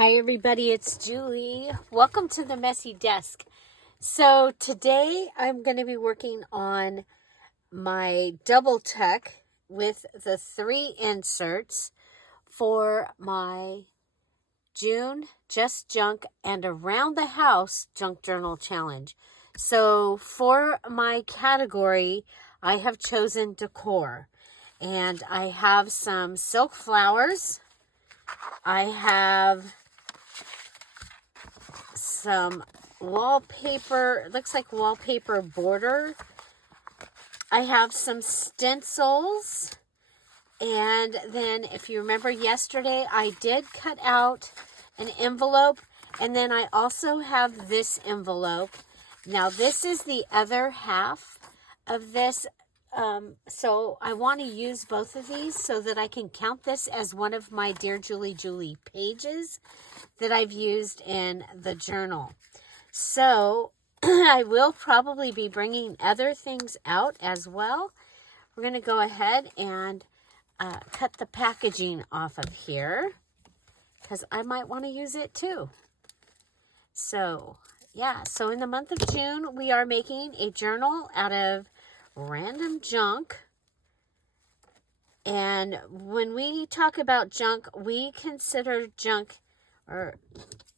Hi everybody, it's Julie. Welcome to the Messy Desk. So today I'm going to be working on my double tuck with the 3 inserts for my June Just Junk and Around the House Junk Journal Challenge. So for my category, I have chosen decor, and I have some silk flowers. I have some wallpaper, it looks like wallpaper border. I have some stencils, and then if you remember yesterday, I did cut out an envelope, and then I also have this envelope. Now this is the other half of this, so I want to use both of these so that I can count this as one of my Dear Julie Julie pages that I've used in the journal. So I will probably be bringing other things out as well. We're going to go ahead and cut the packaging off of here because I might want to use it too. So yeah, so in the month of June, we are making a journal out of random junk. And when we talk about junk, we consider junk or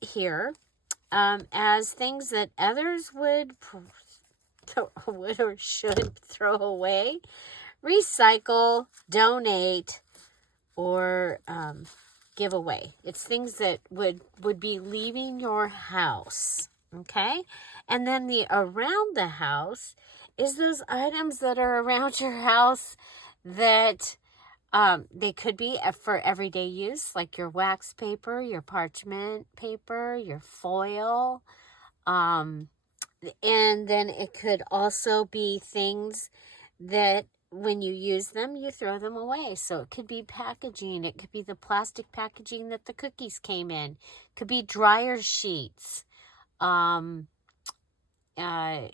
here as things that others would or should throw away, recycle, donate, or give away. It's things that would be leaving your house, okay? And then the around the house is those items that are around your house that they could be for everyday use, like your wax paper, your parchment paper, your foil. And then it could also be things that when you use them, you throw them away. So it could be packaging. It could be the plastic packaging that the cookies came in. It could be dryer sheets.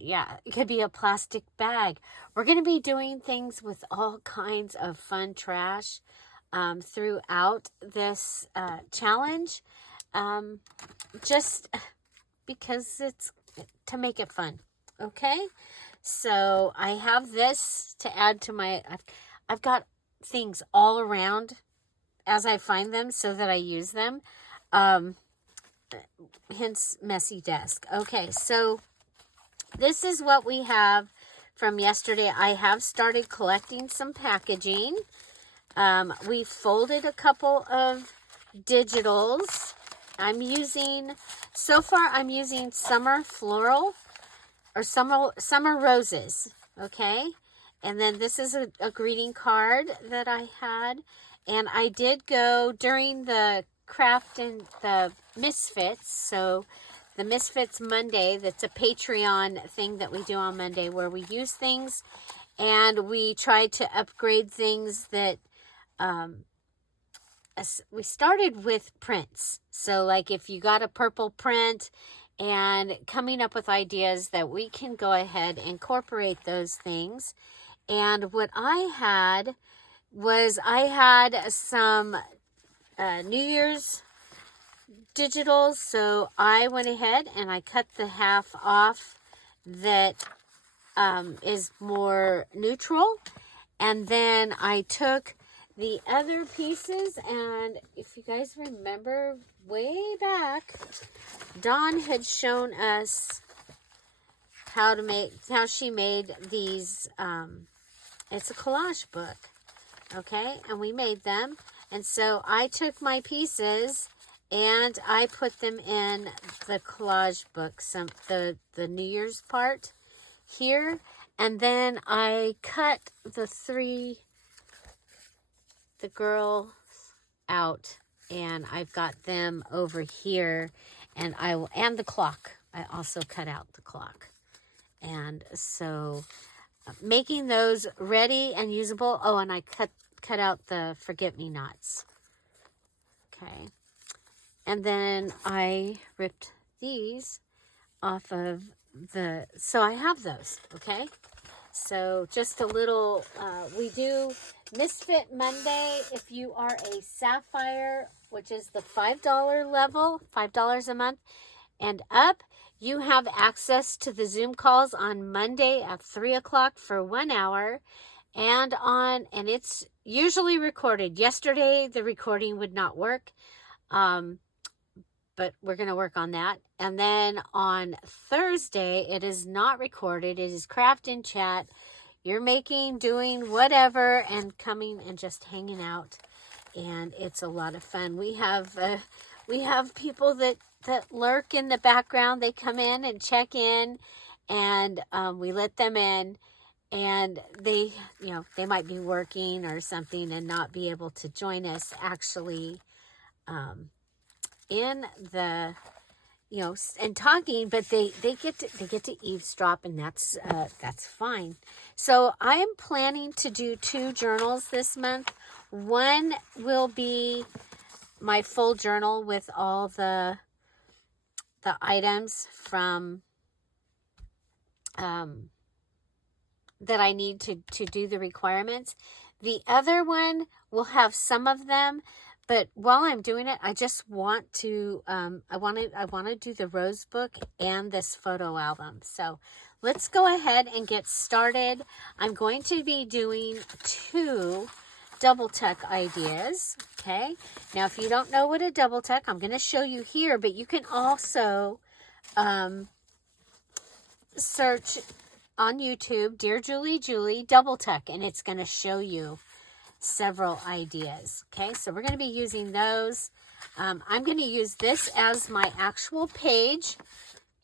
Yeah, it could be a plastic bag. We're going to be doing things with all kinds of fun trash throughout this challenge, just because it's to make it fun. Okay, so I have this to add to my, I've got things all around as I find them so that I use them, hence messy desk. Okay, so this is what we have from yesterday. I have started collecting some packaging. We folded a couple of digitals. So far I'm using summer floral or summer roses, okay? And then this is a greeting card that I had. And I did go during the craft and the Misfits, so the Misfits Monday, that's a Patreon thing that we do on Monday where we use things and we try to upgrade things that, we started with prints. So like if you got a purple print and coming up with ideas that we can go ahead and incorporate those things. And what I had was some New Year's digitals, so I went ahead and I cut the half off that is more neutral, and then I took the other pieces, and if you guys remember way back, Dawn had shown us how she made these, it's a collage book, okay, and we made them, and so I took my pieces and I put them in the collage book, the New Year's part here. And then I cut the girls out, and I've got them over here. And and the clock. I also cut out the clock. And so making those ready and usable. Oh, and I cut out the forget-me-nots. Okay. And then I ripped these off of so I have those, okay? So just a little, we do Misfit Monday if you are a Sapphire, which is the $5 level, $5 a month and up. You have access to the Zoom calls on Monday at 3 o'clock for 1 hour. And it's usually recorded. Yesterday, the recording would not work. But we're going to work on that. And then on Thursday, it is not recorded. It is craft in chat. You're making, doing whatever, and coming and just hanging out. And it's a lot of fun. We have people that lurk in the background. They come in and check in, and we let them in. And they might be working or something and not be able to join us actually in the, and talking, but they get to eavesdrop, and that's fine. So I am planning to do 2 journals this month. One will be my full journal with all the items from that I need to do the requirements. The other one will have some of them, but while I'm doing it, I just want to I want to do the rose book and this photo album. So let's go ahead and get started. I'm going to be doing 2 double tuck ideas. Okay. Now, if you don't know what a double tuck, I'm going to show you here, but you can also search on YouTube, DearJulieJulie double tuck, and it's going to show you several ideas. Okay, so we're going to be using those. I'm going to use this as my actual page.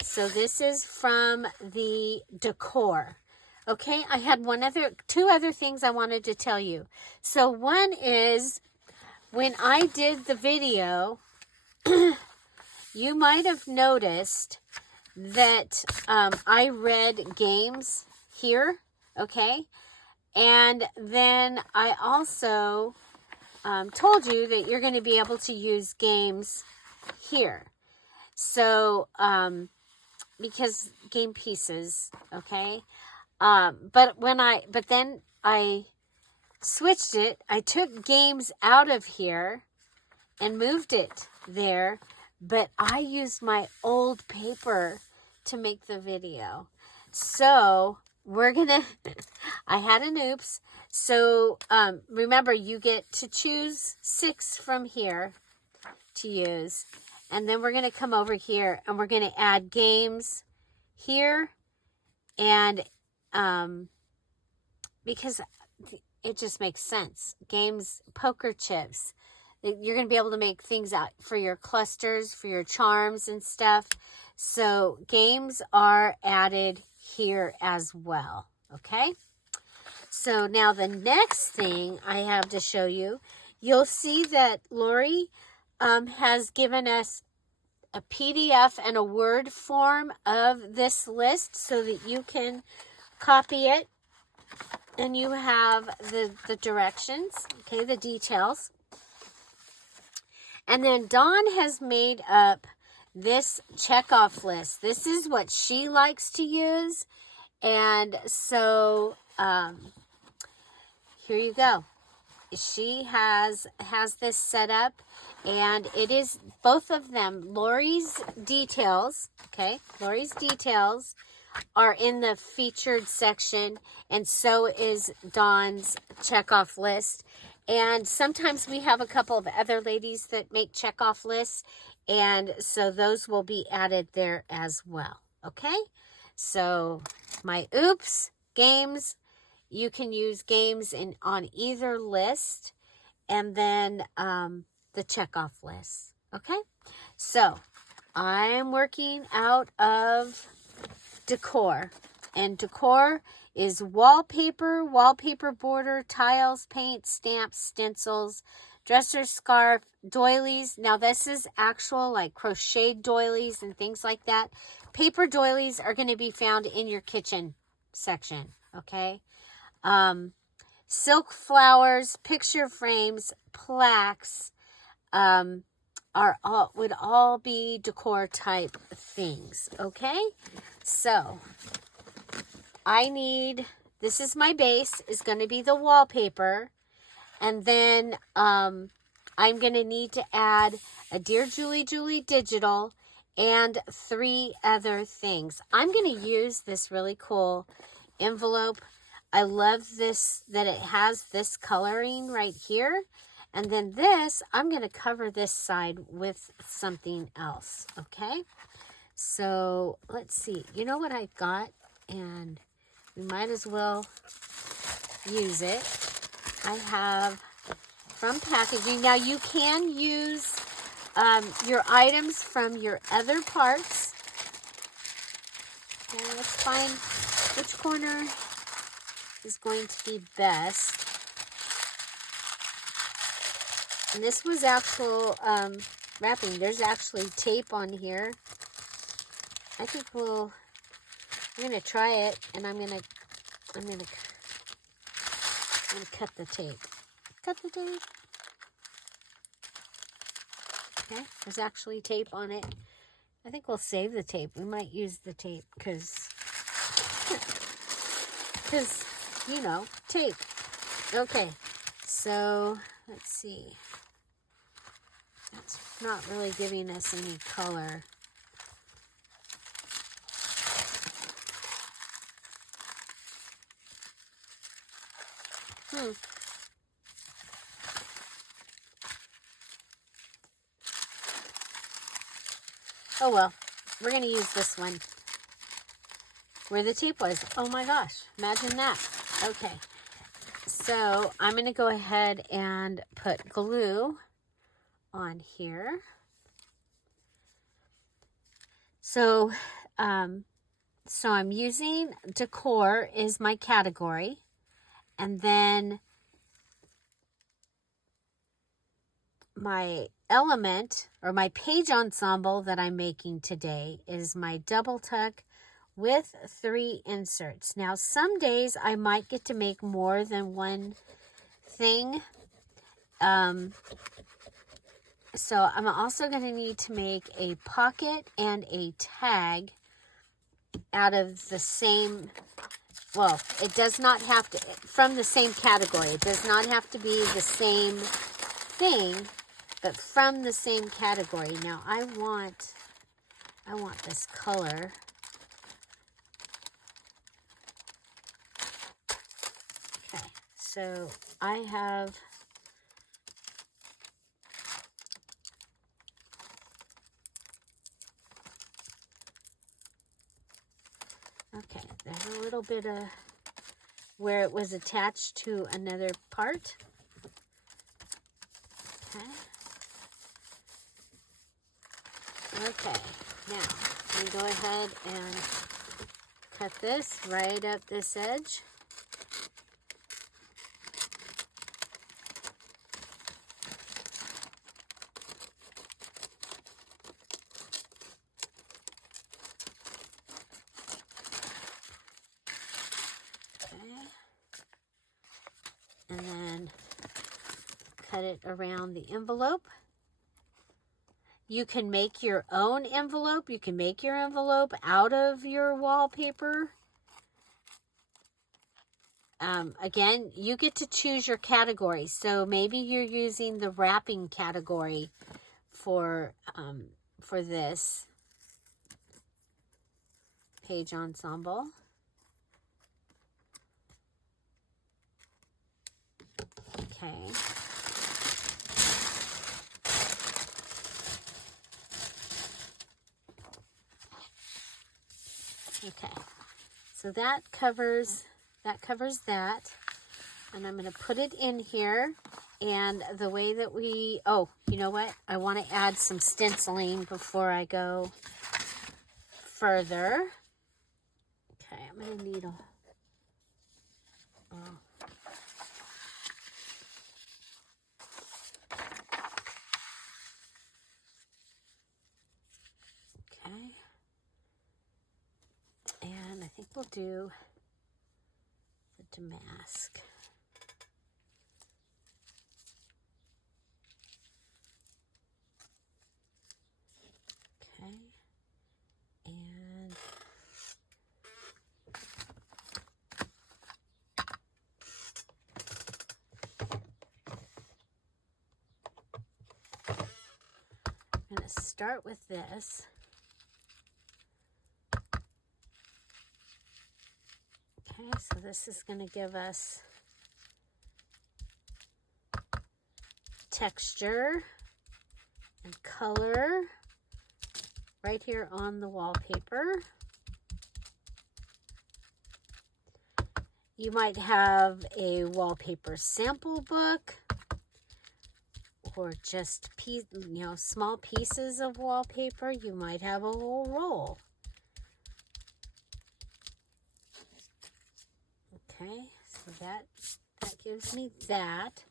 So this is from the decor. Okay, I had 2 other things I wanted to tell you. So one is, when I did the video, you might have noticed that I read games here, okay? And then I also told you that you're going to be able to use games here. So, because game pieces, okay? But then I switched it. I took games out of here and moved it there. But I used my old paper to make the video. So we're gonna, I had an oops. So remember, you get to choose 6 from here to use. And then we're gonna come over here and we're gonna add games here. And because it just makes sense. Games, poker chips. You're going to be able to make things out for your clusters, for your charms and stuff. So games are added here as well. Okay. So now the next thing I have to show you, you'll see that Lori has given us a PDF and a Word form of this list so that you can copy it and you have the directions, okay, the details. And then Dawn has made up this checkoff list. This is what she likes to use. And so here you go. She has this set up, and it is both of them. Lori's details, okay? Lori's details are in the featured section, and so is Dawn's checkoff list. And sometimes we have a couple of other ladies that make checkoff lists, and so those will be added there as well. Okay, so my oops games, you can use games on either list, and then the checkoff list. Okay, so I'm working out of decor, and decor is wallpaper, wallpaper border, tiles, paint, stamps, stencils, dresser, scarf, doilies. Now this is actual like crocheted doilies and things like that. Paper doilies are going to be found in your kitchen section, okay? Silk flowers, picture frames, plaques, would all be decor type things, okay? So I need this is my base, is going to be the wallpaper. And then I'm going to need to add a Dear Julie Julie digital and 3 other things. I'm going to use this really cool envelope. I love this, that it has this coloring right here. And then this, I'm going to cover this side with something else, okay? So let's see. You know what I got? And we might as well use it. I have from packaging. Now you can use your items from your other parts. Okay, let's find which corner is going to be best. And this was actual wrapping. There's actually tape on here. I think I'm gonna try it, and I'm gonna cut the tape. Cut the tape. Okay, there's actually tape on it. I think we'll save the tape. We might use the tape because you know, tape. Okay, so let's see. That's not really giving us any color. Oh well, we're going to use this one where the tape was. Oh my gosh, imagine that. Okay, so I'm going to go ahead and put glue on here. So I'm using decor is my category, and then my element or my page ensemble that I'm making today is my double tuck with 3 inserts. Now some days I might get to make more than one thing. So I'm also going to need to make a pocket and a tag out of the same, well, it does not have to, from the same category. It does not have to be the same thing, but from the same category. Now I want this color. Okay, so I have okay, there's a little bit of where it was attached to another part. Okay. Okay, now we go ahead and cut this right at this edge. And then cut it around the envelope. You can make your own envelope. You can make your envelope out of your wallpaper. Again, you get to choose your category. So maybe you're using the wrapping category for this page ensemble. Okay. Okay. So that covers that. And I'm going to put it in here. And the way that we, oh, you know what? I want to add some stenciling before I go further. Okay, I'm going to need okay. And I think we'll do the damask. Okay. And start with this. Okay, so this is going to give us texture and color right here on the wallpaper. You might have a wallpaper sample book or just small pieces of wallpaper. You might have a whole roll. Okay, so that gives me that.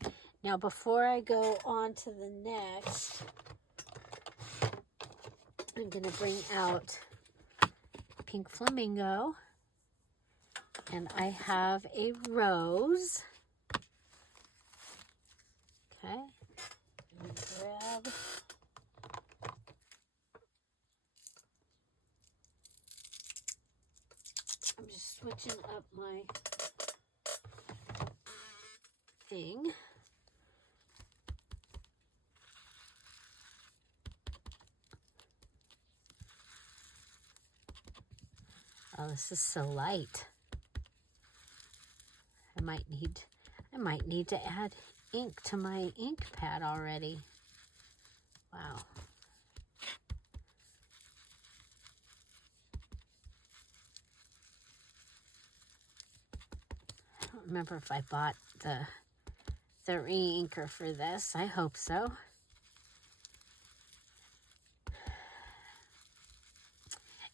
Now before I go on to the next, I'm going to bring out Pink Flamingo. And I have a rose. Okay. And grab I'm just switching up my thing. Oh, this is so light. I might need to add ink to my ink pad already. Wow. I don't remember if I bought the re-inker for this. I hope so.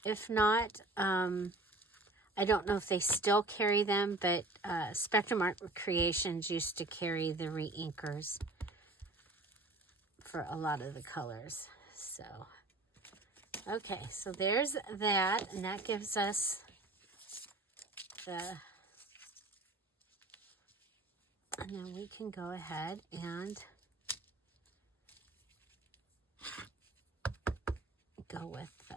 If not, I don't know if they still carry them, but Spectrum Art Creations used to carry the re-inkers for a lot of the colors. So, okay, so there's that, and that gives us and then we can go ahead and go with the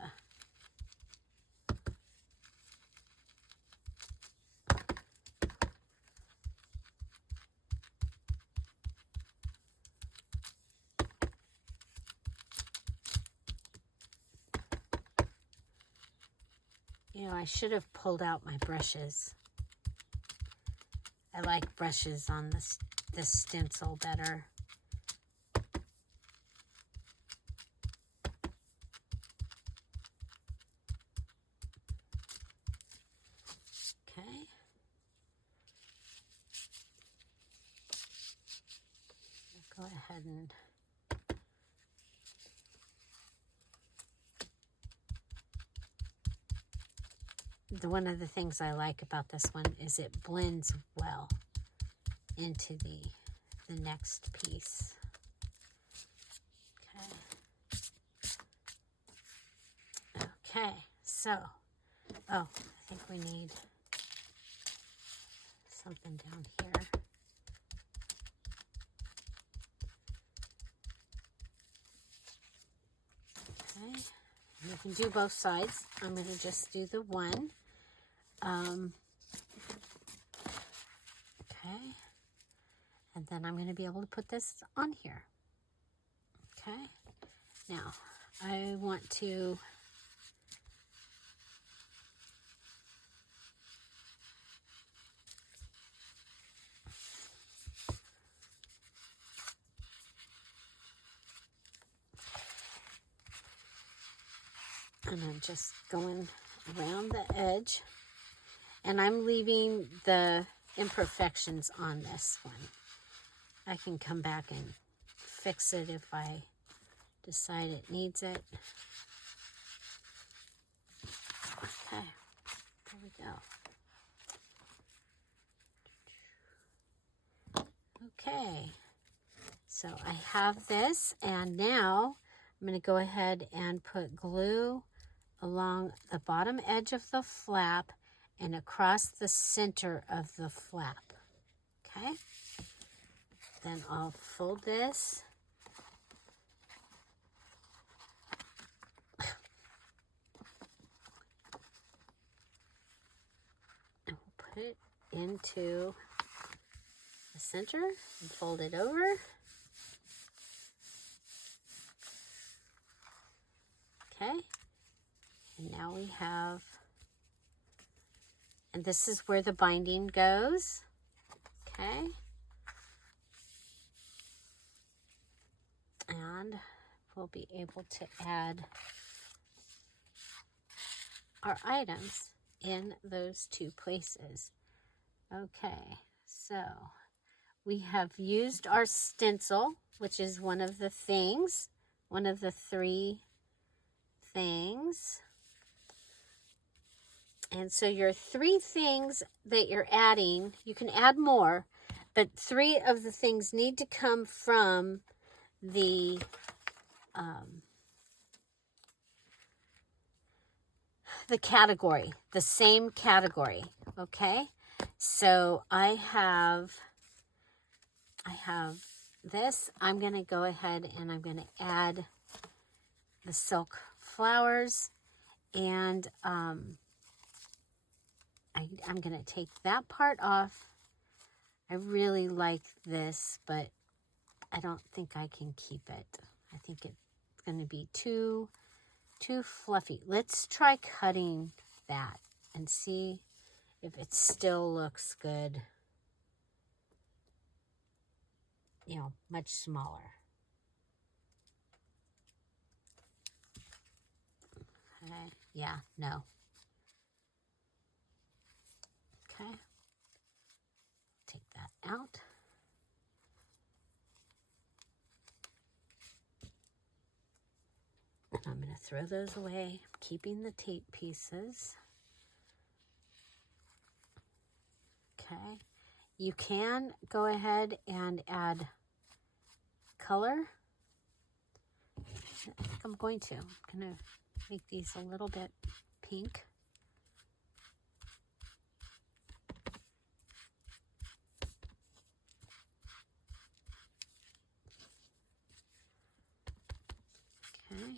I should have pulled out my brushes. I like brushes on this stencil better. Okay. Go ahead and one of the things I like about this one is it blends well into the next piece. Okay, so, I think we need something down here. Okay, you can do both sides. I'm going to just do the one. Okay, and then I'm going to be able to put this on here. Okay, now I want to and I'm just going around the edge, and I'm leaving the imperfections on this one. I can come back and fix it if I decide it needs it. Okay, there we go. Okay, so I have this, and now I'm going to go ahead and put glue along the bottom edge of the flap and across the center of the flap. Okay, then I'll fold this. And we'll put it into the center and fold it over. Okay. And now we have, and this is where the binding goes. Okay. And we'll be able to add our items in those two places. Okay, so we have used our stencil, which is one of the things, one of the 3 things. And so your 3 things that you're adding, you can add more, but 3 of the things need to come from the category, the same category. Okay, so I have this. I'm going to go ahead and I'm going to add the silk flowers, and I'm going to take that part off. I really like this, but I don't think I can keep it. I think it's going to be too fluffy. Let's try cutting that and see if it still looks good. You know, much smaller. Okay, yeah, no. Okay, take that out. And I'm going to throw those away, keeping the tape pieces. Okay, you can go ahead and add color. I think I'm going to make these a little bit pink. Okay.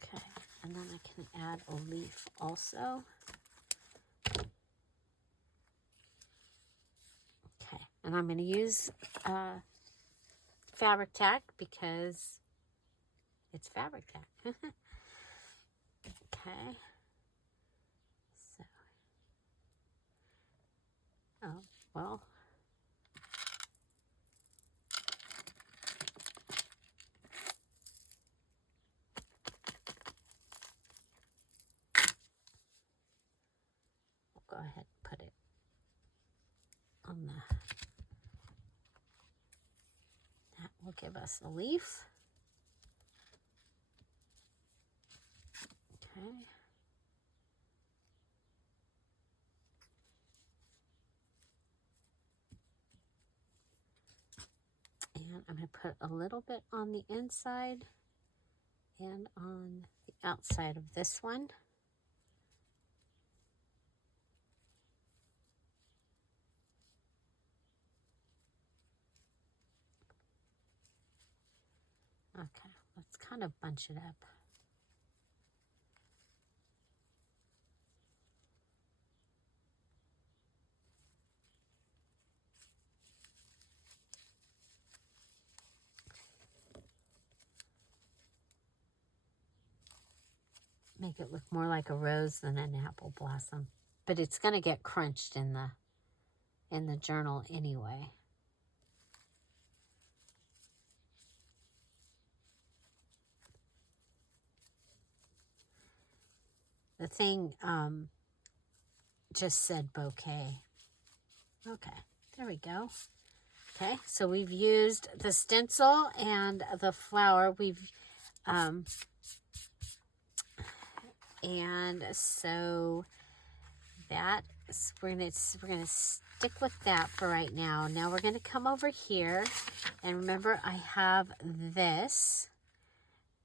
Okay, and then I can add a leaf also. Okay, and I'm going to use fabric tack because it's fabric tack. Okay. So, oh, well. Go ahead and put it on that will give us a leaf. Okay. And I'm going to put a little bit on the inside and on the outside of this one. Okay, let's kind of bunch it up. Make it look more like a rose than an apple blossom. But it's going to get crunched in the journal anyway. The thing just said bouquet. Okay, there we go. Okay, so we've used the stencil and the flower. And so that we're gonna stick with that for right now. Now we're gonna come over here, and remember I have this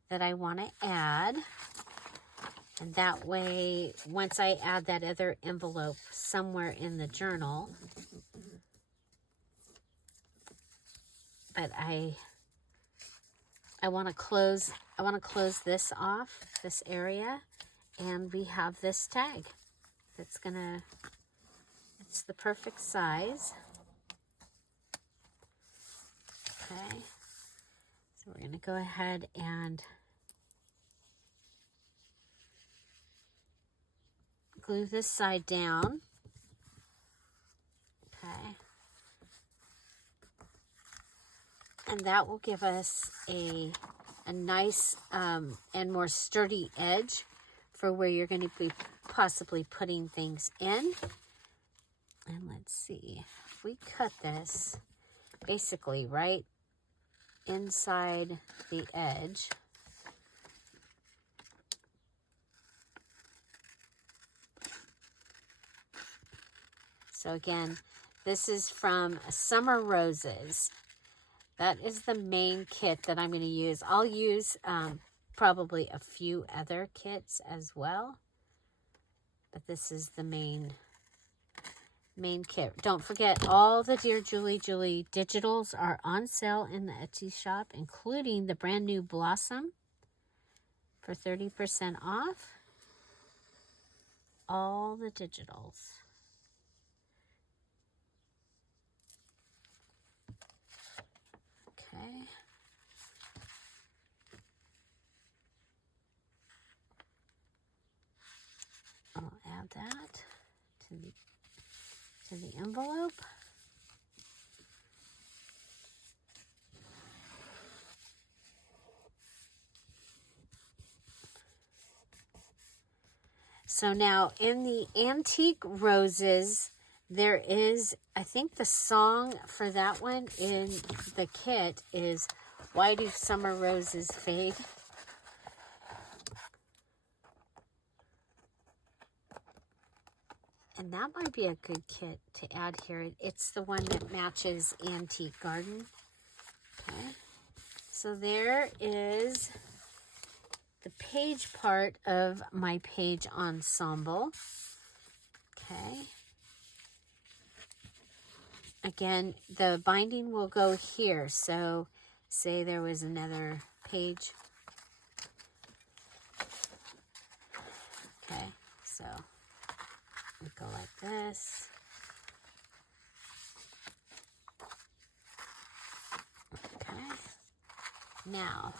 that I want to add. And that way, once I add that other envelope somewhere in the journal, but I I want to close this off, this area, and we have this tag that's it's the perfect size. Okay, so we're going to go ahead and glue this side down. Okay. And that will give us a nice and more sturdy edge for where you're going to be possibly putting things in. And let's see, if we cut this basically right inside the edge. So again, this is from Summer Roses. That is the main kit that I'm going to use. I'll use probably a few other kits as well. But this is the main kit. Don't forget, all the Dear Julie digitals are on sale in the Etsy shop, including the brand new Blossom for 30% off. All the digitals. Okay. I'll add that to the envelope. So now in the Antique Roses, there is, I think the song for that one in the kit is Why Do Summer Roses Fade? And that might be a good kit to add here. It's the one that matches Antique Garden. Okay. So there is the page part of my page ensemble. Okay. Again, the binding will go here. So say there was another page. Okay, so we go like this. Okay. Now,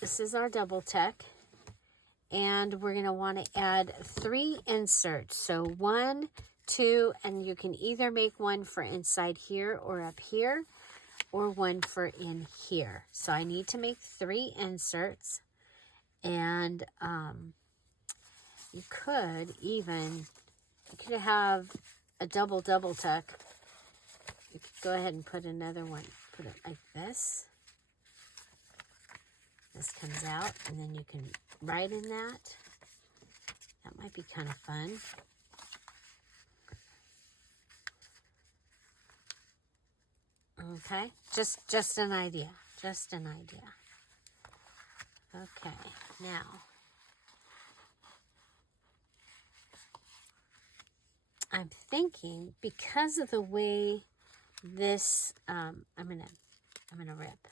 this is our double tuck. And we're going to want to add 3 inserts. So 1, 2, and you can either make one for inside here or up here, or one for in here. So I need to make 3 inserts. And you could have a double tuck. You could go ahead and put another one, put it like this. This comes out, and then you can write in that. That might be kind of fun. Okay, just an idea. Just an idea. Okay, now I'm thinking, because of the way this, I'm gonna rip.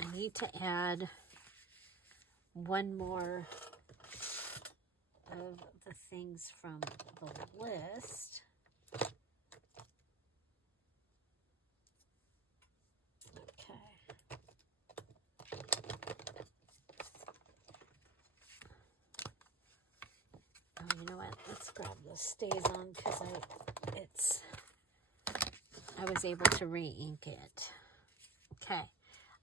I need to add one more of the things from the list. Okay. Oh, you know what? Let's grab the stays on, because I was able to re-ink it. Okay.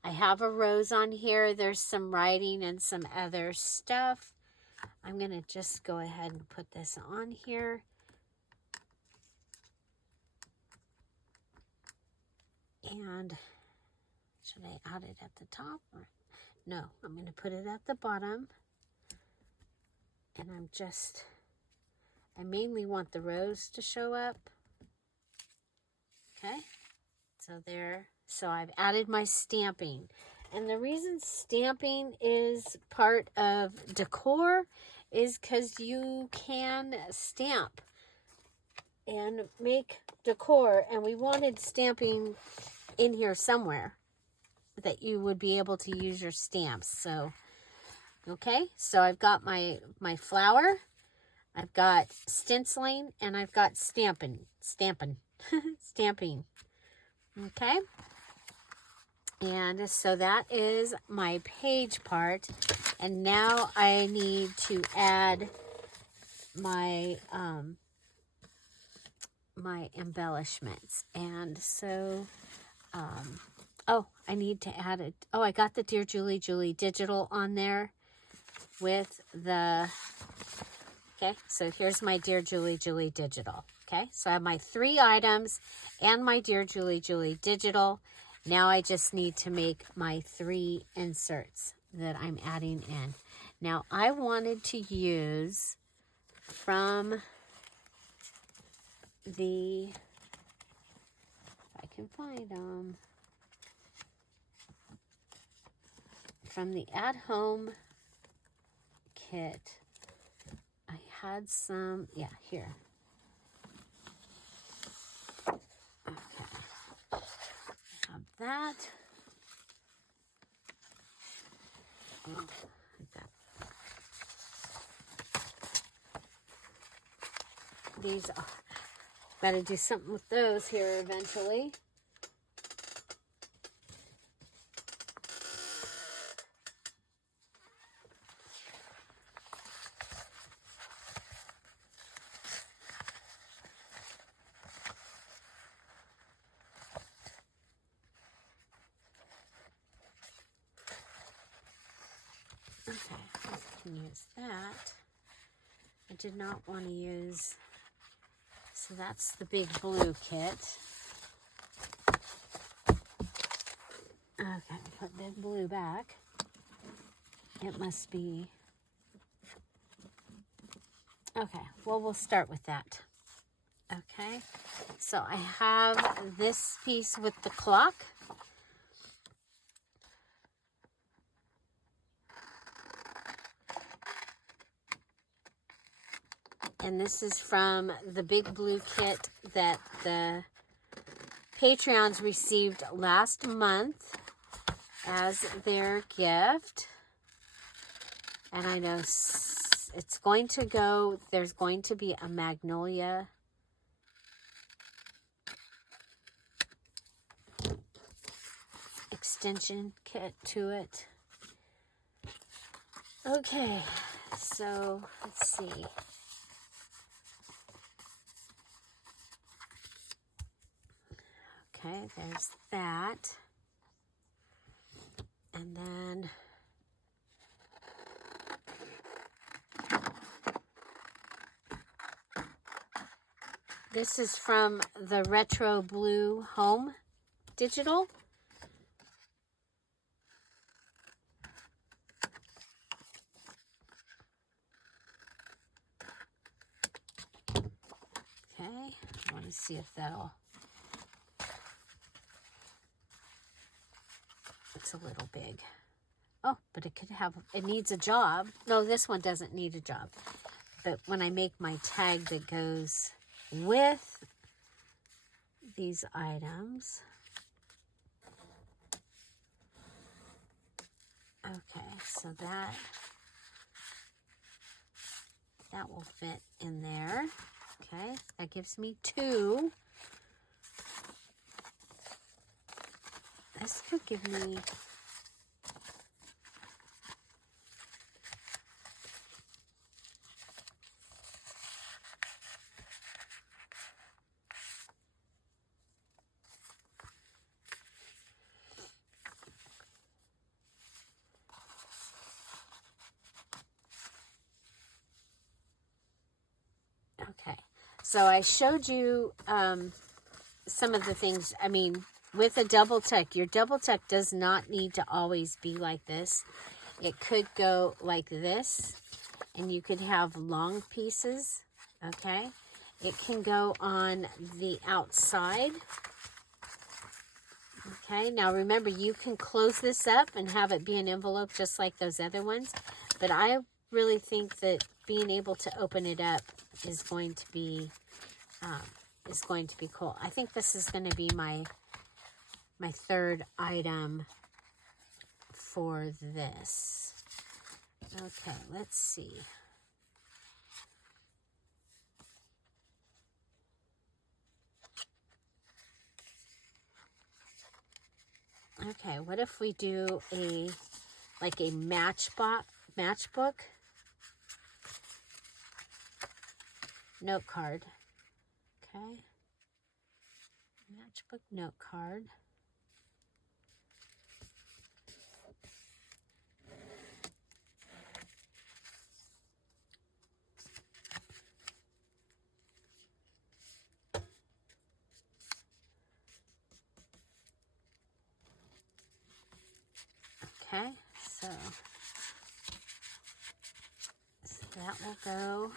I have a rose on here. There's some writing and some other stuff. I'm going to just go ahead and put this on here. And should I add it at the top? Or no, I'm going to put it at the bottom. And I mainly want the rose to show up. Okay, so there. So I've added my stamping. And the reason stamping is part of decor is because you can stamp and make decor. And we wanted stamping in here somewhere that you would be able to use your stamps. So, okay, so I've got my flower, I've got stenciling, and I've got stamping. Okay. And so that is my page part. And now I need to add my my embellishments. And so, oh, I need to add it. Oh, I got the Dear Julie Julie digital on there with the, okay, so here's my Dear Julie Julie digital. Okay, so I have my 3 items and my Dear Julie Julie digital. Now I just need to make my 3 inserts that I'm adding in. Now I wanted to use from the, if I can find them, from the at-home kit. I had some, yeah, here. That. Oh, like that. These are, got to do something with those here eventually. Okay, I can use that. I did not want to use, so that's the big blue kit. Okay, put big blue back. It must be, okay, well, we'll start with that. Okay, so I have this piece with the clock. And this is from the big blue kit that the Patreons received last month as their gift. And I know it's going to go, there's going to be a magnolia extension kit to it. Okay, so let's see. Okay, there's that. And then this is from the Retro Blue Home Digital. Okay, I want to see if that'll, it's a little big. Oh, but it could have, it needs a job. No, this one doesn't need a job. But when I make my tag that goes with these items. Okay, so that will fit in there. Okay, that gives me 2. This could give me, So I showed you some of the things. I mean, with a double tuck, your double tuck does not need to always be like this. It could go like this, and you could have long pieces, okay? It can go on the outside. Okay, now remember, you can close this up and have it be an envelope just like those other ones. But I really think that being able to open it up is going to be cool. I think this is going to be my third item for this. Okay, let's see. Okay, what if we do like a matchbook note card? Okay, matchbook note card. Okay, so that will go.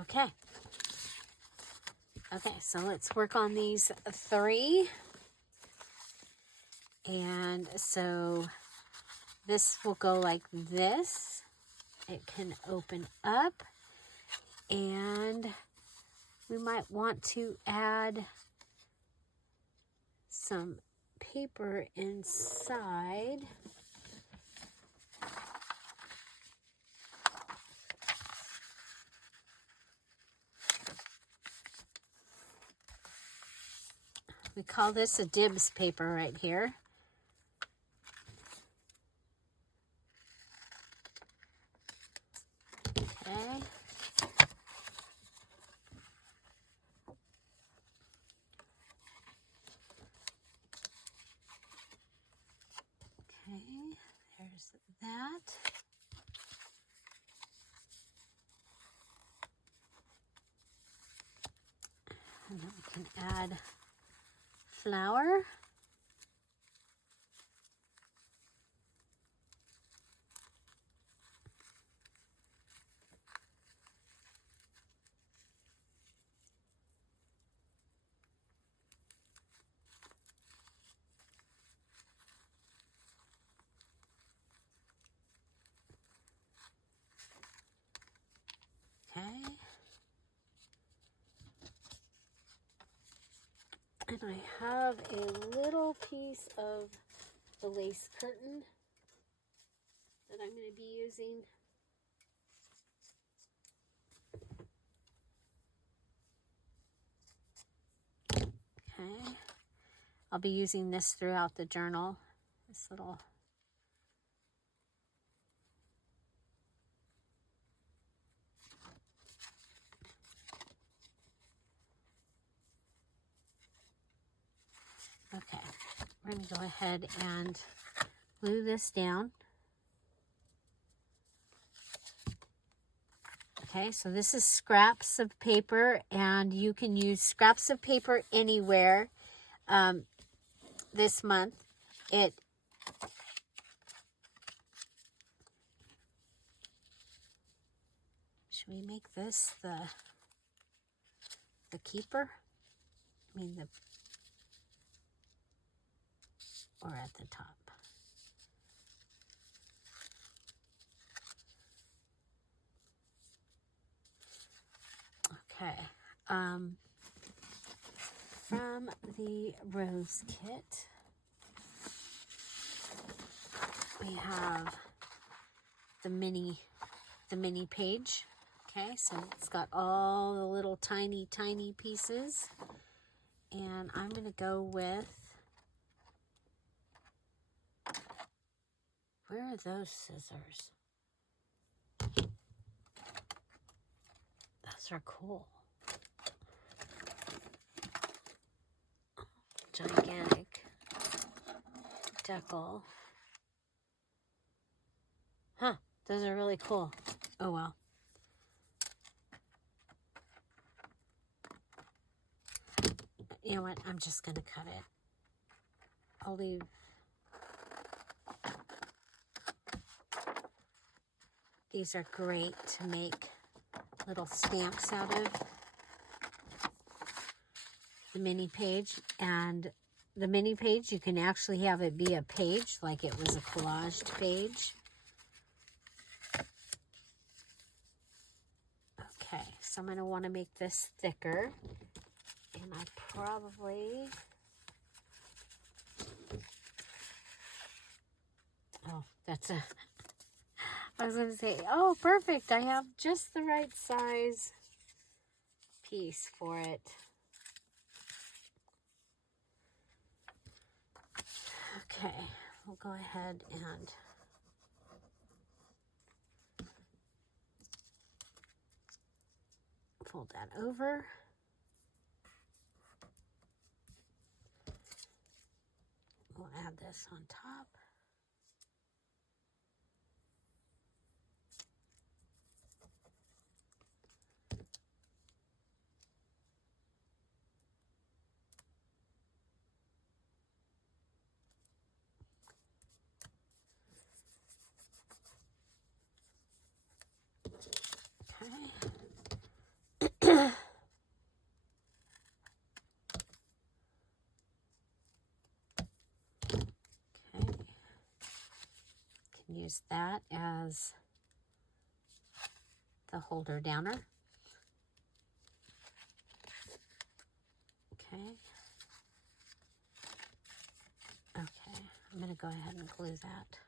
Okay. Okay, so let's work on these three. And so this will go like this. It can open up. And we might want to add some paper inside. We call this a dibs paper right here. Okay. Okay, there's that. And then we can add flour. Okay. And I have a little piece of the lace curtain that I'm going to be using. Okay. I'll be using this throughout the journal. This little. Okay, we're going to go ahead and glue this down. Okay, so this is scraps of paper, and you can use scraps of paper anywhere this month. Should we make this the keeper? I mean or at the top. Okay. From the rose kit, we have the mini page. Okay, so it's got all the little tiny pieces. And I'm going to go with, where are those scissors? Those are cool. Gigantic decal. Those are really cool. Oh, well. You know what? I'm just going to cut it. I'll leave. These are great to make little stamps out of. The mini page. And the mini page, you can actually have it be a page, like it was a collaged page. Okay, so I'm going to want to make this thicker. And I probably... Oh, that's a... I was going to say, oh, perfect. I have just the right size piece for it. Okay, we'll go ahead and fold that over. We'll add this on top. Okay. Can use that as the holder downer. Okay. Okay, I'm going to go ahead and glue that.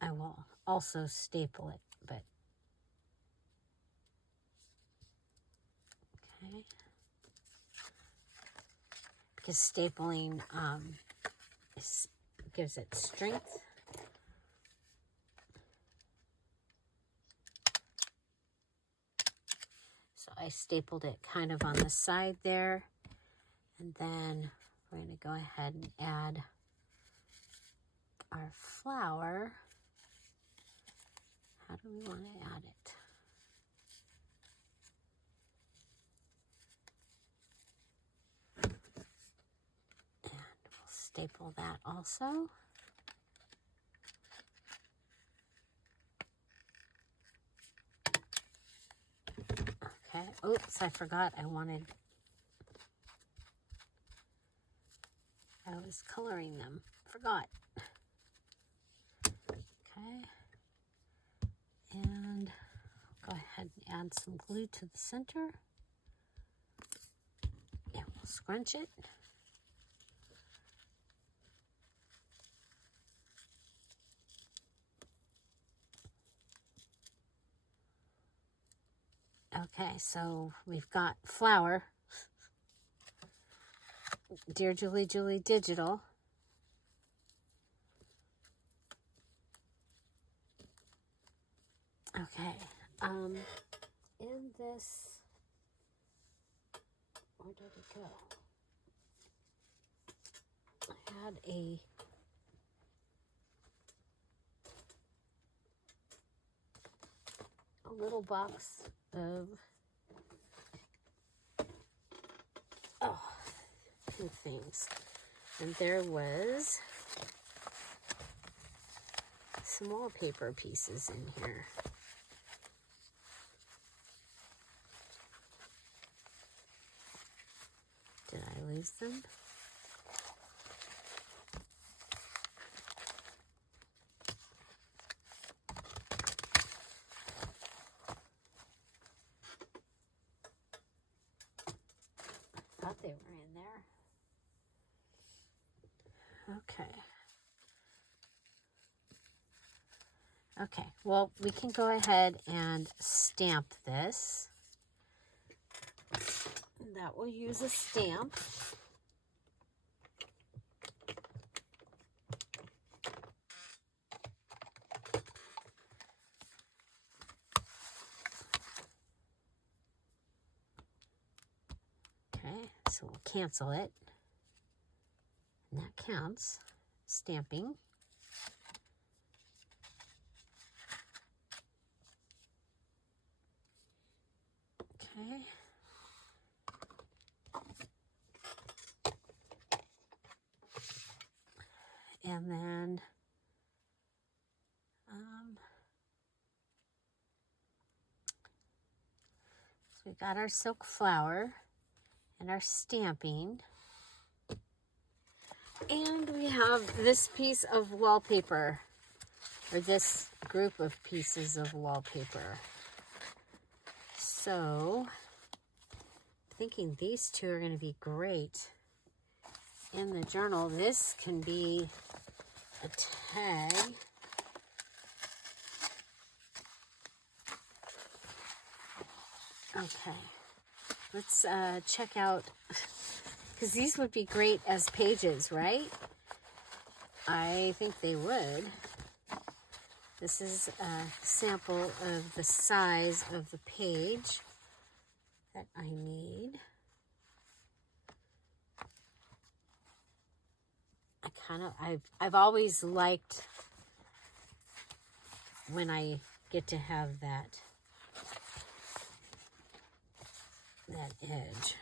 I will also staple it, but okay. Because stapling gives it strength. So I stapled it kind of on the side there. And then we're going to go ahead and add our flower. How do we want to add it? And we'll staple that also. Okay, oops, I forgot I was coloring them. Forgot. Okay. And go ahead and add some glue to the center. And we'll scrunch it. Okay, so we've got flower. Dear Julie Julie Digital. Okay, in this, where did it go? I had a little box of, two things. And there was some wallpaper pieces in here. Did I lose them? I thought they were in there. Okay. Okay, well, we can go ahead and stamp this. That will use a stamp. Okay, so we'll cancel it. And that counts. Stamping. Okay. And then so we got our silk flower and our stamping. And we have this piece of wallpaper, or this group of pieces of wallpaper. So, thinking these two are going to be great in the journal. This can be a tag. Okay, let's check out, because these would be great as pages, right? I think they would. This is a sample of the size of the page that I need. I've always liked when I get to have that edge.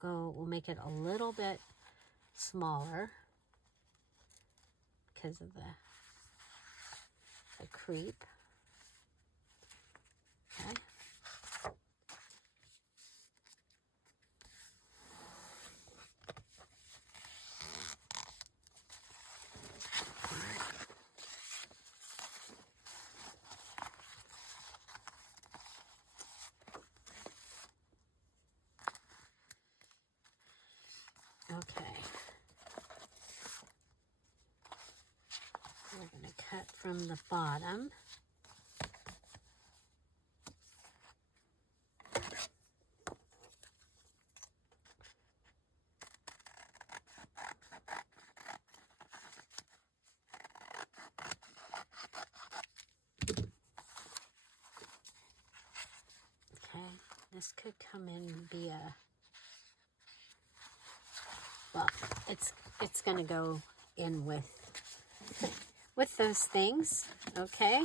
So we'll make it a little bit smaller because of the creep. Okay. Okay. We're going to cut from the bottom. Okay, this could come in and be a, well, it's going to go in with those things, okay?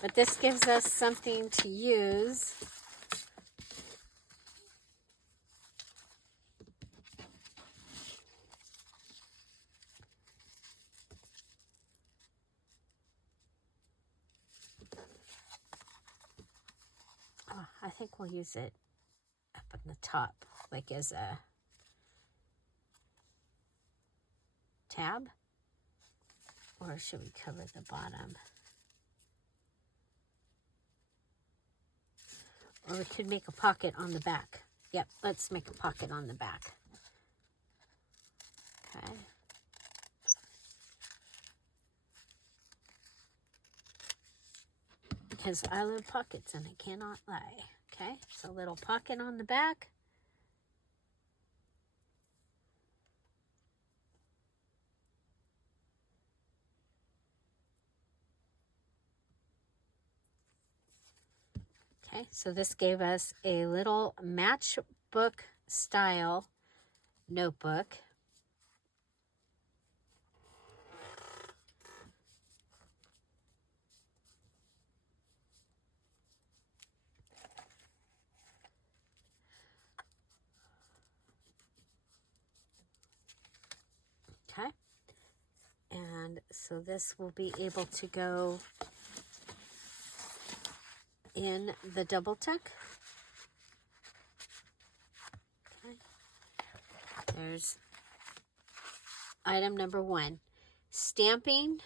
But this gives us something to use. Oh, I think we'll use it up on the top, like as a tab. Or should we cover the bottom? Or we could make a pocket on the back. Yep, let's make a pocket on the back. Okay. Because I love pockets and I cannot lie. Okay, so a little pocket on the back. Okay, so this gave us a little matchbook style notebook. Okay, and so this will be able to go in the double tuck. Okay. There's item number 1. Stamping,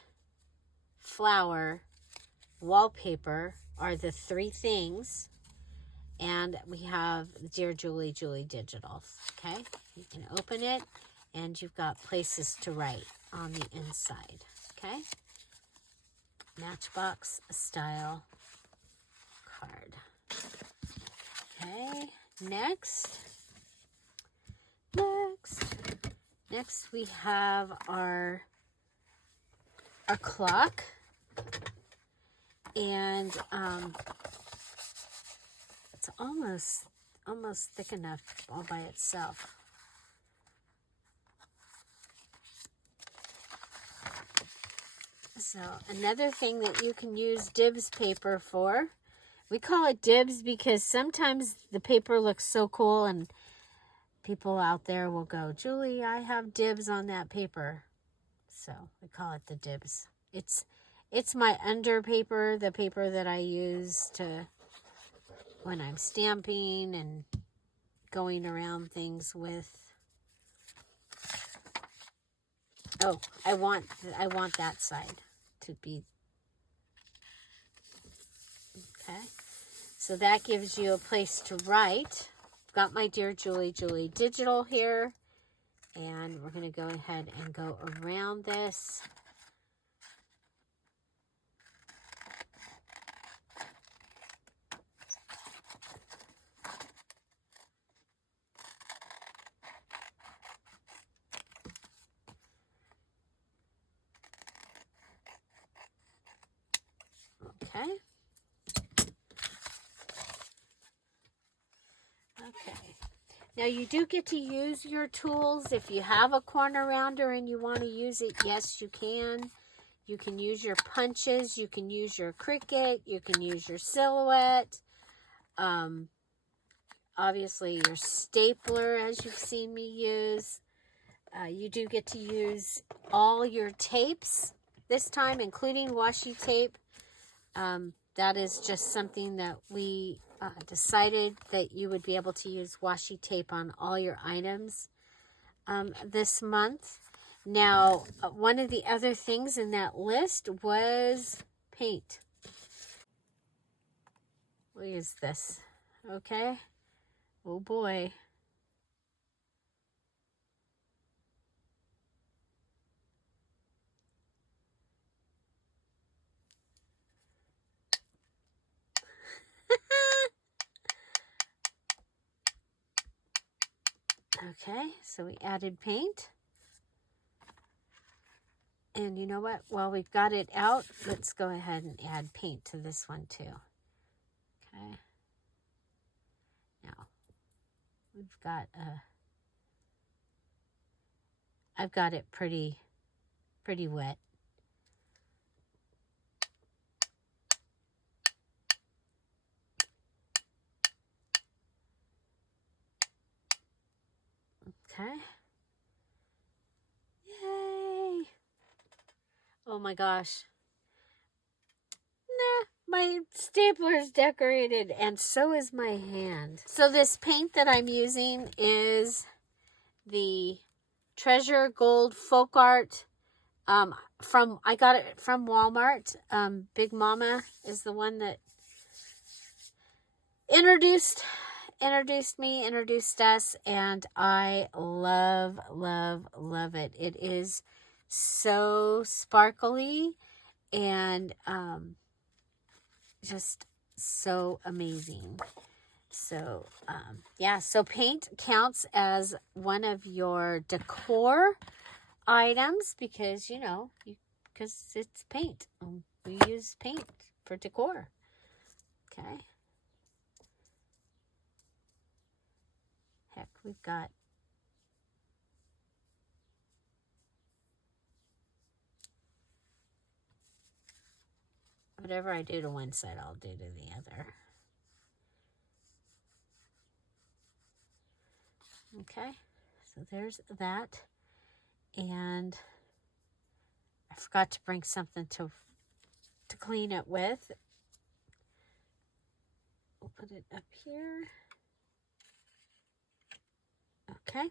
flower, wallpaper are the 3 things. And we have Dear Julie Digital. Okay, you can open it and you've got places to write on the inside. Okay, Matchbox style card. Okay, next we have our clock, and it's almost thick enough all by itself. So another thing that you can use dibs paper for We call it dibs because sometimes the paper looks so cool and people out there will go, Julie, I have dibs on that paper. So we call it the dibs. It's my under paper, the paper that I use to when I'm stamping and going around things with. Oh, I want that side to be. Okay. So that gives you a place to write. I've got my Dear Julie digital here. And we're going to go ahead and go around this. Okay. Okay. Now you do get to use your tools. If you have a corner rounder and you want to use it, yes, you can. You can use your punches. You can use your Cricut. You can use your silhouette. Obviously your stapler, as you've seen me use. You do get to use all your tapes this time, including washi tape. That is just something that we decided that you would be able to use washi tape on all your items this month. Now, one of the other things in that list was paint. We'll use this, okay? Oh boy. Okay, so we added paint. And you know what? While we've got it out, let's go ahead and add paint to this one too. Okay. Now, we've got I've got it pretty wet. Okay. Yay. Oh my gosh. Nah, my stapler is decorated and so is my hand. So this paint that I'm using is the Treasure Gold Folk Art. I got it from Walmart. Big Mama is the one that introduced us, and I love it. It is so sparkly and just so amazing. So yeah, so paint counts as one of your decor items because because it's paint. We use paint for decor. Okay. Heck, we've got whatever I do to one side, I'll do to the other. Okay, so there's that. And I forgot to bring something to clean it with. We'll put it up here. Okay.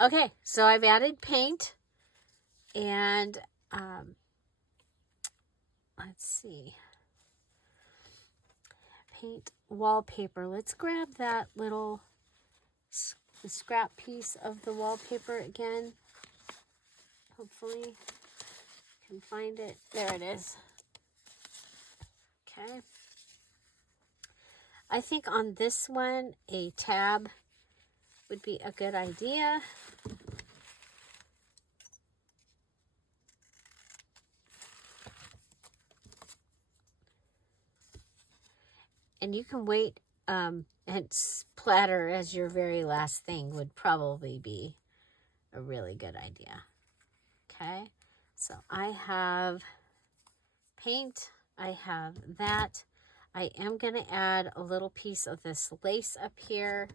Okay, so I've added paint and let's see. Paint wallpaper. Let's grab that little the scrap piece of the wallpaper again. Hopefully can find it. There it is. Okay. I think on this one, a tab would be a good idea. And you can wait and splatter as your very last thing would probably be a really good idea. Okay, so I have paint, I have that. I am going to add a little piece of this lace up here.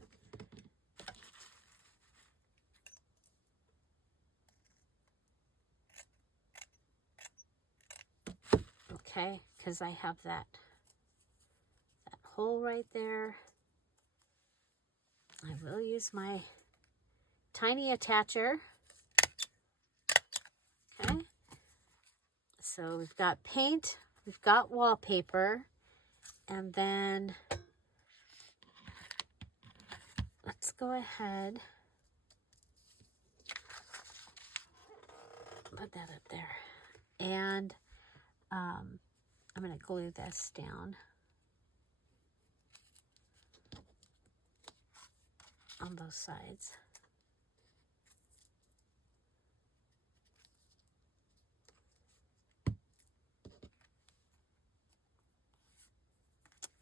Okay, because I have that hole right there. I will use my tiny attacher. Okay, so we've got paint, we've got wallpaper, and then let's go ahead, put that up there, and I'm going to glue this down on both sides.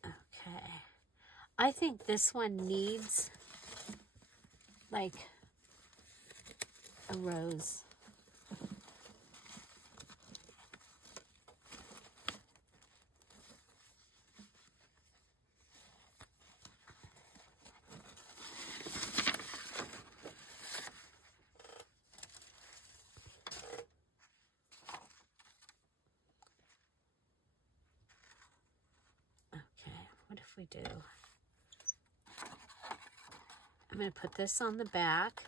Okay, I think this one needs like a rose. What if we do? I'm going to put this on the back.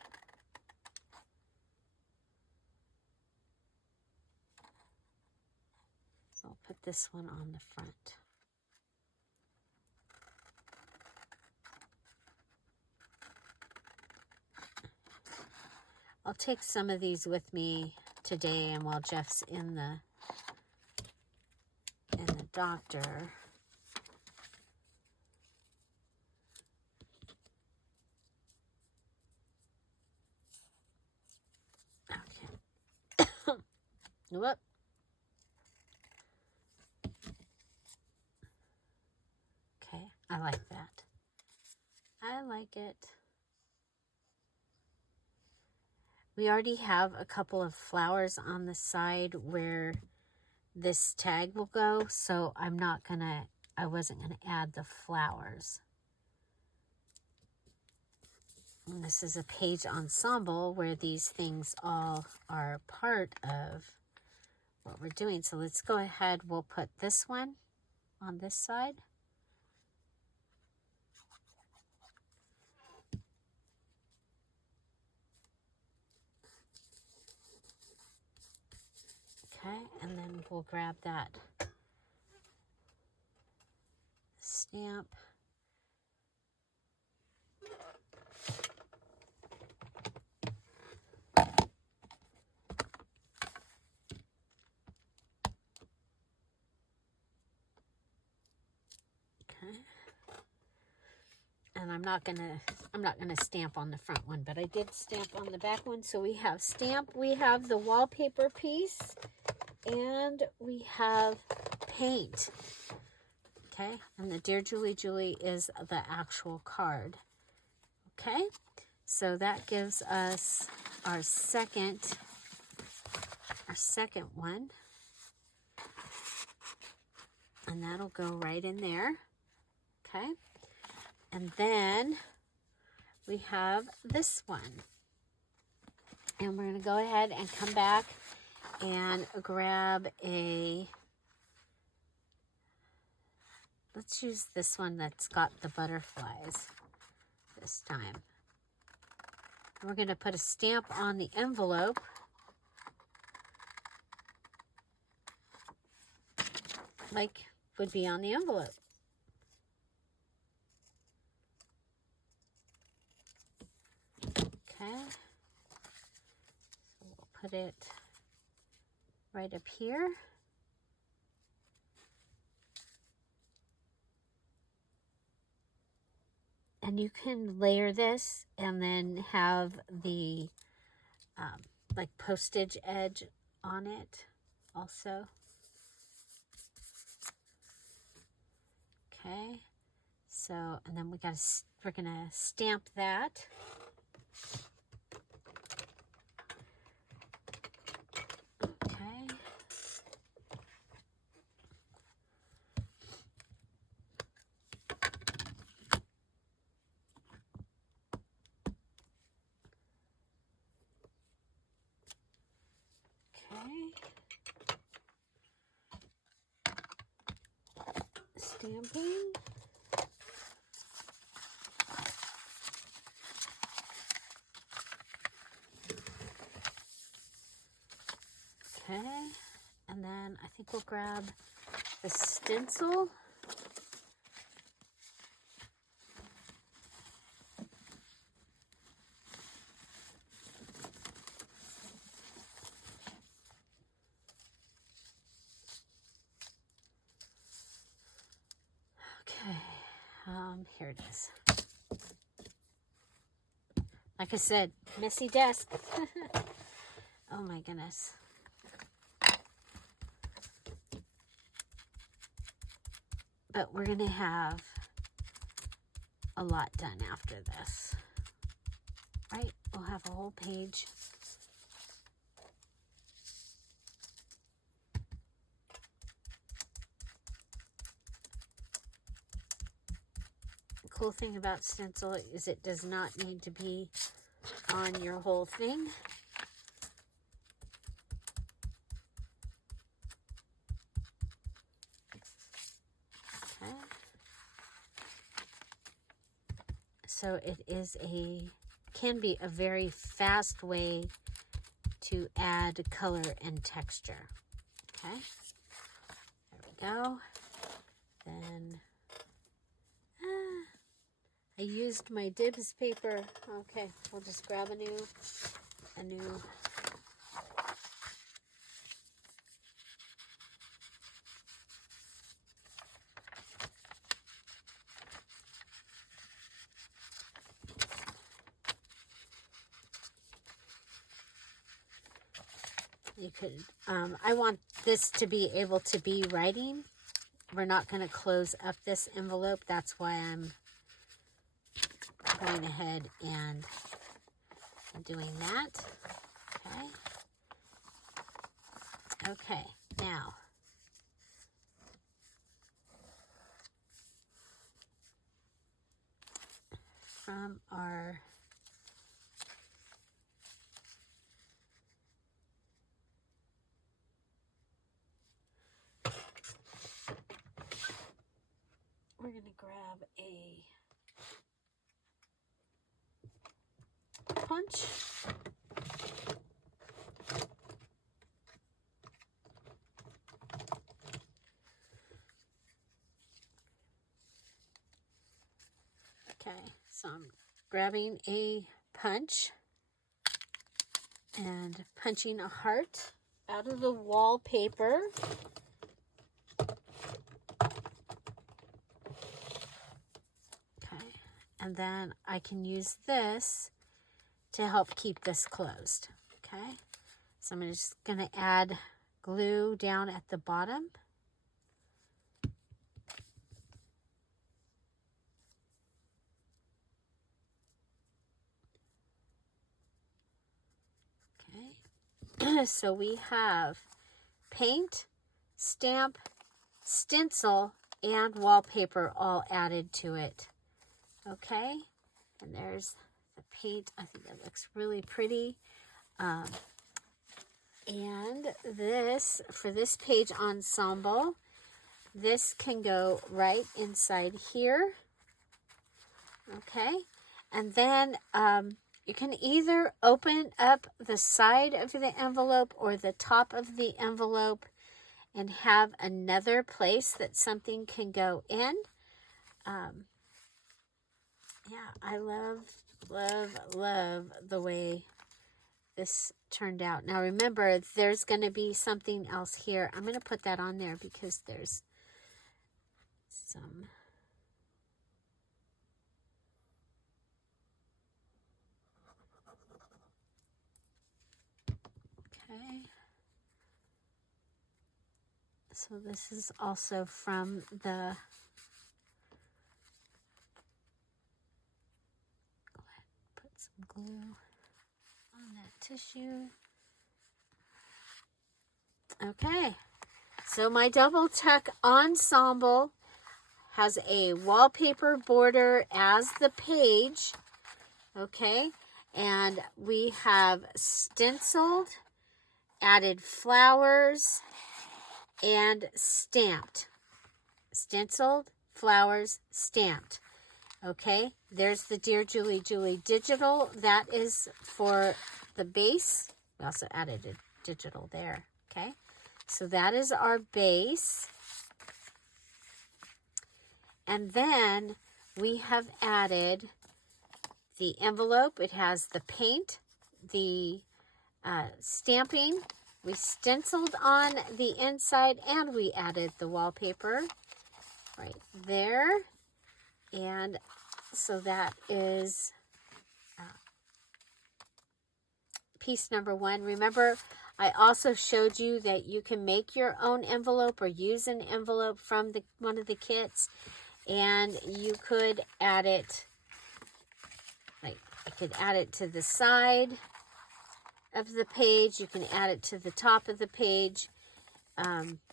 I'll put this one on the front. I'll take some of these with me today, and while Jeff's in the doctor. Whoop. Okay, I like that. I like it. We already have a couple of flowers on the side where this tag will go, so I wasn't gonna add the flowers. And this is a page ensemble where these things all are part of what we're doing. So let's go ahead, we'll put this one on this side. Okay, and then we'll grab that stamp. And I'm not gonna stamp on the front one, but I did stamp on the back one. So we have stamp, we have the wallpaper piece, and we have paint. Okay, and the Dear Julie Julie is the actual card. Okay, so that gives us our second one, and that'll go right in there. Okay. And then we have this one. And we're going to go ahead and come back and grab let's use this one that's got the butterflies this time. We're going to put a stamp on the envelope. Like would be on the envelope. Okay, so we'll put it right up here. And you can layer this and then have the like postage edge on it also. Okay, so, and then we're gonna stamp that. stamping. Okay, and then I think we'll grab the stencil. Okay, here it is. Like I said, messy desk. Oh my goodness. But we're going to have a lot done after this. Right? We'll have a whole page. The cool thing about stencil is it does not need to be on your whole thing. Okay. So it is can be a very fast way to add color and texture. Okay, there we go. Then I used my dibs paper. Okay, we'll just grab a new. You could, I want this to be able to be writing. We're not going to close up this envelope. That's why I'm going ahead and doing that. Okay. Okay, now. From our we're going to grab a punch. Okay, so I'm grabbing a punch and punching a heart out of the wallpaper. And then I can use this to help keep this closed. Okay, so I'm just going to add glue down at the bottom. Okay, so we have paint, stamp, stencil, and wallpaper all added to it. Okay, and there's the paint. I think that looks really pretty. And this, for this page ensemble, this can go right inside here. Okay, and then you can either open up the side of the envelope or the top of the envelope and have another place that something can go in. Yeah, I love the way this turned out. Now remember, there's going to be something else here. I'm going to put that on there because there's some... Okay. So this is also from the... Go ahead and put some glue on that tissue. Okay, so my double tuck ensemble has a wallpaper border as the page, okay, and we have stenciled, added flowers, and stamped. stenciled, flowers, stamped. Okay, there's the Dear Julie Julie digital. That is for the base. We also added a digital there. Okay, so that is our base. And then we have added the envelope. It has the paint, the stamping. We stenciled on the inside, and we added the wallpaper right there. And so that is piece number 1. Remember, I also showed you that you can make your own envelope or use an envelope from one of the kits, and you could add it, like I could add it to the side of the page. You can add it to the top of the page,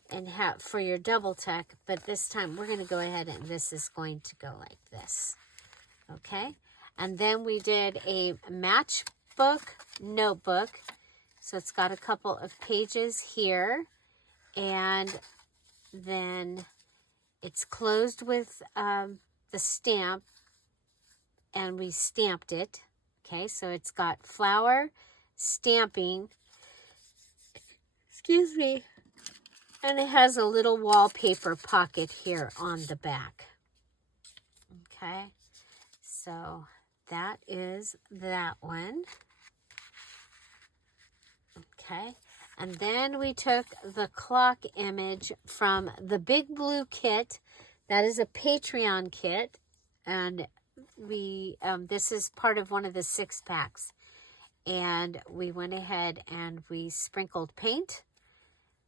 and have for your double tuck, but this time we're going to go ahead and this is going to go like this. Okay, and then we did a matchbook notebook, so it's got a couple of pages here, and then it's closed with the stamp, and we stamped it. Okay, so it's got flower, stamping, excuse me, and it has a little wallpaper pocket here on the back. Okay, so that is that one. Okay, and then we took the clock image from the Big Blue kit. That is a Patreon kit, and we this is part of one of the 6 packs. And we went ahead and we sprinkled paint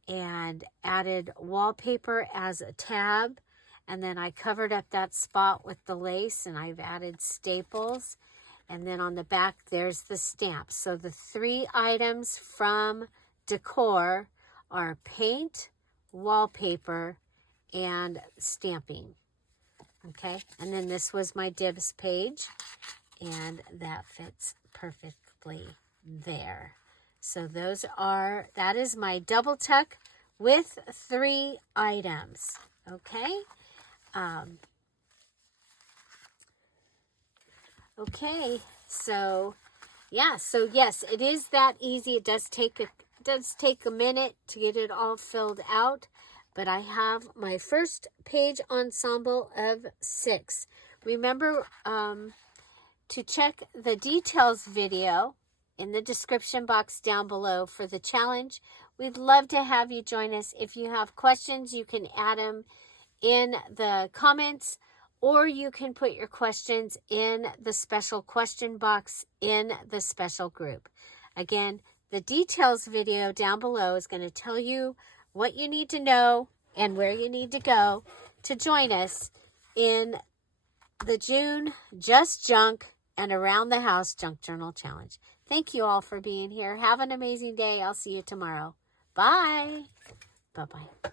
and added wallpaper as a tab, and then I covered up that spot with the lace, and I've added staples, and then on the back there's the stamp. So the 3 items from decor are paint, wallpaper, and stamping. Okay, and then this was my dibs page, and that fits perfectly there. So that is my double tuck with 3 items. Okay. Okay. So yeah. So yes, it is that easy. It does take a minute to get it all filled out, but I have my first page ensemble of 6. Remember to check the details video in the description box down below for the challenge. We'd love to have you join us. If you have questions, you can add them in the comments, or you can put your questions in the special question box in the special group. Again, the details video down below is going to tell you what you need to know and where you need to go to join us in the June Just Junk and Around the House Junk Journal Challenge. Thank you all for being here. Have an amazing day. I'll see you tomorrow. Bye. Bye-bye.